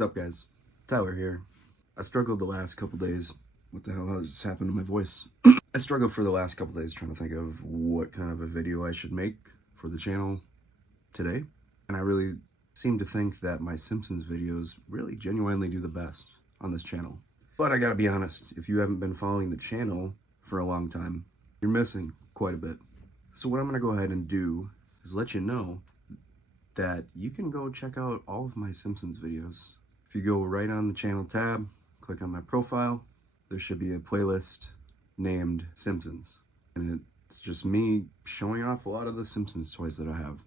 What's up, guys? Tyler here. I struggled the last couple days. What the hell just happened to my voice? I struggled for the last couple days trying to think of what kind of a video I should make for the channel today. And I really seem to think that my Simpsons videos really genuinely do the best on this channel. But I gotta be honest, if you haven't been following the channel for a long time, you're missing quite a bit. So what I'm gonna go ahead and do is let you know that you can go check out all of my Simpsons videos. If you go right on the channel tab, click on my profile, there should be a playlist named Simpsons. And it's just me showing off a lot of the Simpsons toys that I have.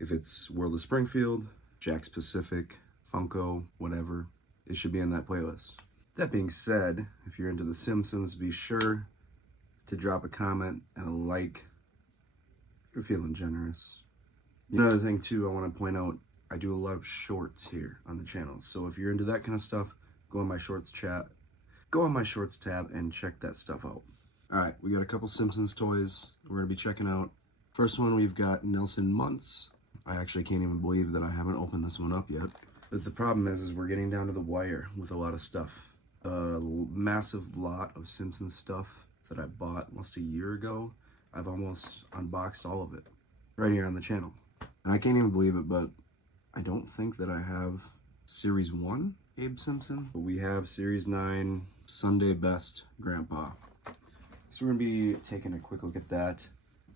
If it's World of Springfield, Jack's Pacific, Funko, whatever, it should be in that playlist. That being said, if you're into the Simpsons, be sure to drop a comment and a like if you're feeling generous. Another thing too, I want to point out, I do a lot of shorts here on the channel. So if you're into that kind of stuff, go on my shorts tab and check that stuff out. Alright, we got a couple Simpsons toys we're going to be checking out. First one, we've got Nelson Muntz. I actually can't even believe that I haven't opened this one up yet. But the problem is we're getting down to the wire with a lot of stuff. A massive lot of Simpsons stuff that I bought almost a year ago. I've almost unboxed all of it right here on the channel. And I can't even believe it, but I don't think that I have Series 1 Abe Simpson. But we have Series 9 Sunday Best Grandpa. So we're going to be taking a quick look at that.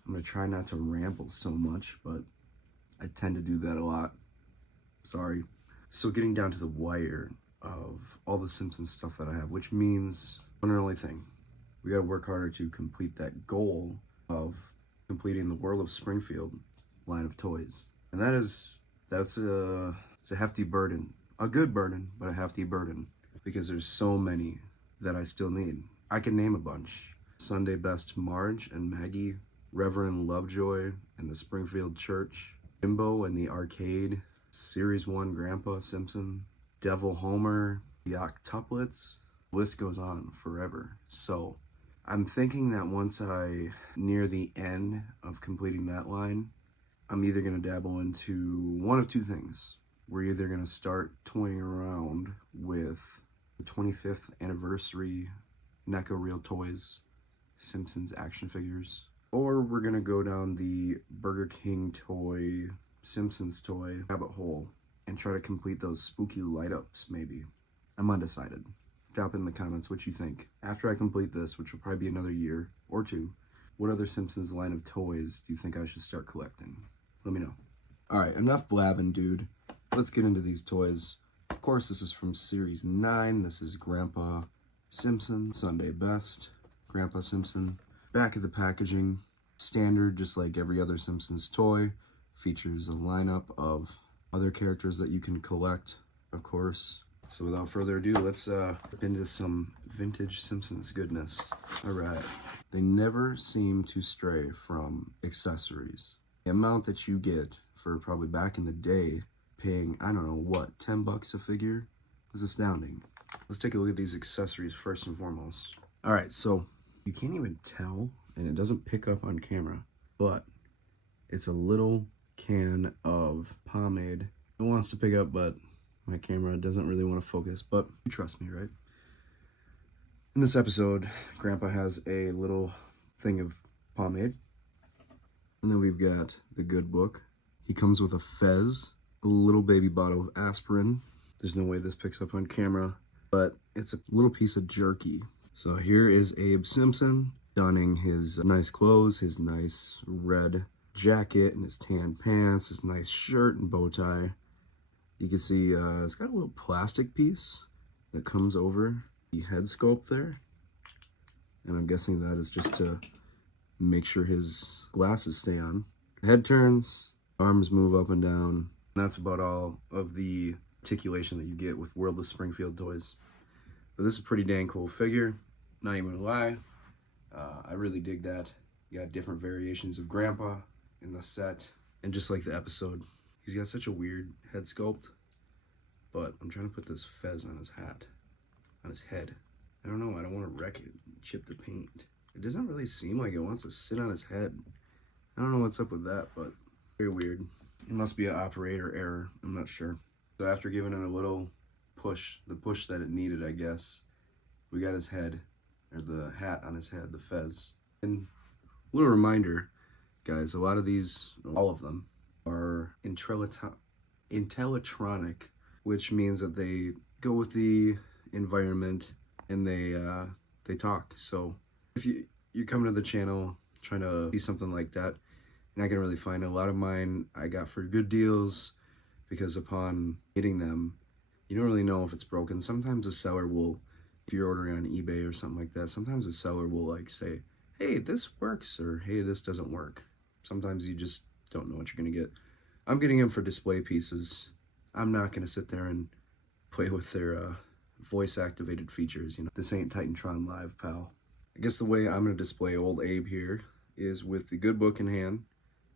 I'm going to try not to ramble so much, but I tend to do that a lot. Sorry. So getting down to the wire of all the Simpsons stuff that I have, which means one and only thing. We got to work harder to complete that goal of completing the World of Springfield line of toys. And that's a hefty burden. A good burden, but a hefty burden. Because there's so many that I still need. I can name a bunch. Sunday Best Marge and Maggie, Reverend Lovejoy and the Springfield Church, Jimbo and the Arcade, Series 1 Grandpa Simpson, Devil Homer, the Octuplets. The list goes on forever. So I'm thinking that once I near the end of completing that line, I'm either going to dabble into one of two things. We're either going to start toying around with the 25th anniversary NECA Real Toys Simpsons action figures, or we're going to go down the Burger King toy, Simpsons toy rabbit hole and try to complete those spooky light ups maybe. I'm undecided. Drop in the comments what you think. After I complete this, which will probably be another year or two, what other Simpsons line of toys do you think I should start collecting? Let me know. Alright, enough blabbing, dude. Let's get into these toys. Of course, this is from Series 9. This is Grandpa Simpson, Sunday Best, Grandpa Simpson. Back of the packaging, standard, just like every other Simpsons toy. Features a lineup of other characters that you can collect, of course. So without further ado, let's rip into some vintage Simpsons goodness. Alright. They never seem to stray from accessories. The amount that you get for probably back in the day, paying, I don't know, what, 10 bucks a figure, was astounding. Let's take a look at these accessories first and foremost. Alright, so you can't even tell, and it doesn't pick up on camera, but it's a little can of pomade. It wants to pick up, but my camera doesn't really want to focus, but you trust me, right? In this episode, Grandpa has a little thing of pomade. And then we've got the good book. He comes with a fez, a little baby bottle of aspirin. There's no way this picks up on camera, but it's a little piece of jerky. So here is Abe Simpson donning his nice clothes, his nice red jacket and his tan pants, his nice shirt and bow tie. You can see it's got a little plastic piece that comes over the head sculpt there. And I'm guessing that is just to make sure his glasses stay on. The head turns, arms move up and down. And that's about all of the articulation that you get with World of Springfield toys. But this is a pretty dang cool figure, not even gonna lie. I really dig that. You got different variations of Grandpa in the set. And just like the episode, he's got such a weird head sculpt. But I'm trying to put this fez on his hat, on his head. I don't know, I don't want to wreck it, chip the paint. It doesn't really seem like it wants to sit on his head. I don't know what's up with that, but very weird. It must be an operator error, I'm not sure. So after giving it a little the push that it needed, I guess. We got his head, or the hat on his head, the fez. And a little reminder, guys, a lot of these, all of them, are intellitronic, which means that they go with the environment and they talk. So if you come to the channel trying to see something like that, you're not gonna really find it. A lot of mine I got for good deals, because upon getting them, you don't really know if it's broken. Sometimes a seller will, if you're ordering on eBay or something like that, sometimes a seller will like say, hey, this works, or hey, this doesn't work. Sometimes you just don't know what you're gonna get. I'm getting them for display pieces. I'm not gonna sit there and play with their voice activated features, you know. This ain't Titantron Live, pal. I guess the way I'm gonna display old Abe here is with the good book in hand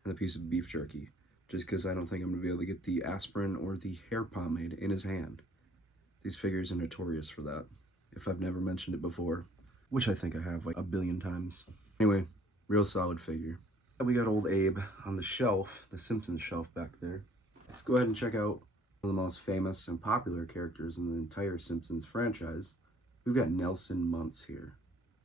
and a piece of beef jerky, just because I don't think I'm gonna be able to get the aspirin or the hair pomade in his hand. These figures are notorious for that, if I've never mentioned it before, which I think I have like a billion times. Anyway, real solid figure. We got old Abe on the shelf, the Simpsons shelf back there. Let's go ahead and check out one of the most famous and popular characters in the entire Simpsons franchise. We've got Nelson Muntz here.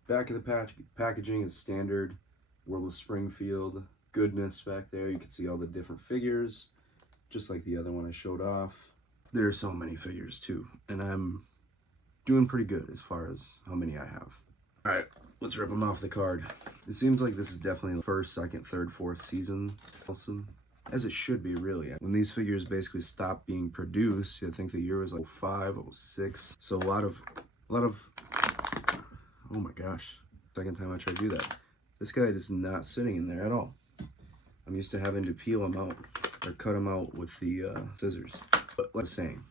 Back of the packaging is standard World of Springfield goodness back there. You can see all the different figures, just like the other one I showed off. There are so many figures too, and I'm doing pretty good as far as how many I have. Alright, let's rip them off the card. It seems like this is definitely the first, second, third, fourth season. Awesome. As it should be, really. When these figures basically stopped being produced, I think the year was like 05, 06. So a lot of, oh my gosh. Second time I tried to do that. This guy is not sitting in there at all. I'm used to having to peel him out or cut him out with the scissors. But like I was saying,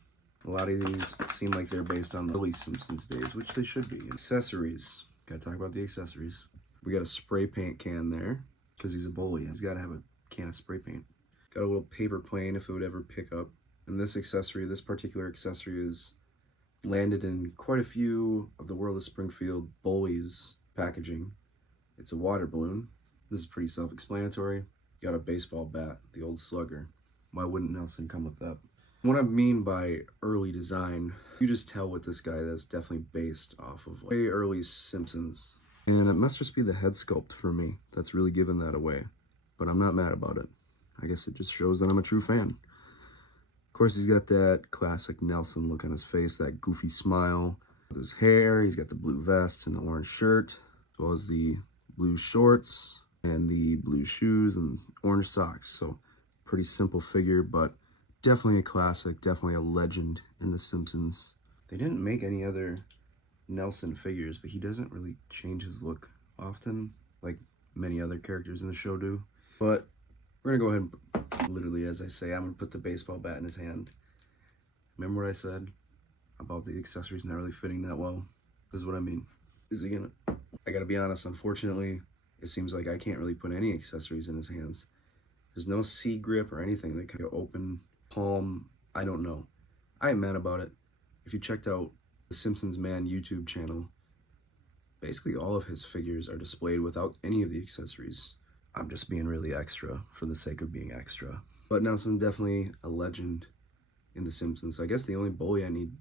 a lot of these seem like they're based on the early Simpsons days, which they should be. Accessories. Gotta talk about the accessories. We got a spray paint can there, because he's a bully. He's gotta have a can of spray paint. Got a little paper plane if it would ever pick up. And this accessory, this particular accessory, is landed in quite a few of the World of Springfield bullies packaging. It's a water balloon. This is pretty self-explanatory. Got a baseball bat, the old slugger. Why wouldn't Nelson come with that? What I mean by early design, you just tell with this guy that's definitely based off of way early Simpsons. And it must just be the head sculpt for me that's really giving that away. But I'm not mad about it. I guess it just shows that I'm a true fan. Of course, he's got that classic Nelson look on his face, that goofy smile. With his hair, he's got the blue vest and the orange shirt, as well as the blue shorts and the blue shoes and orange socks. So, pretty simple figure, but definitely a classic, definitely a legend in The Simpsons. They didn't make any other Nelson figures, but he doesn't really change his look often, like many other characters in the show do. But we're gonna go ahead and, literally as I say, I'm gonna put the baseball bat in his hand. Remember what I said about the accessories not really fitting that well? This is what I mean. Is he gonna, I gotta be honest, unfortunately, it seems like I can't really put any accessories in his hands. There's no C grip or anything, like open palm, I don't know. I ain't mad about it. If you checked out the Simpsons Man YouTube channel, basically all of his figures are displayed without any of the accessories. I'm just being really extra for the sake of being extra. But Nelson, definitely a legend in The Simpsons. I guess the only bully I need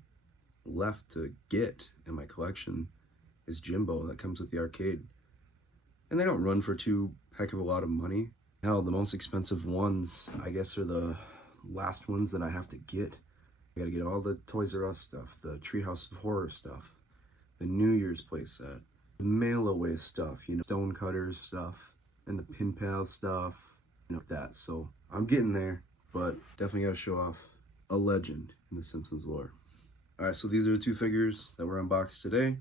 left to get in my collection is Jimbo, that comes with the arcade. And they don't run for too heck of a lot of money. Hell, the most expensive ones, I guess, are the last ones that I have to get. I gotta get all the Toys R Us stuff, the Treehouse of Horror stuff, the New Year's playset, the mail-away stuff, you know, Stonecutters stuff, and the Pin Pal stuff, you know, that. So I'm getting there, but definitely gotta show off a legend in the Simpsons lore. Alright, so these are the two figures that were unboxed today.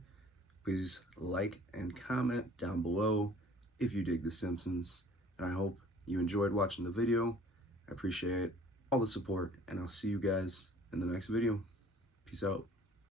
Please like and comment down below if you dig the Simpsons, and I hope you enjoyed watching the video. I appreciate all the support, and I'll see you guys in the next video. Peace out.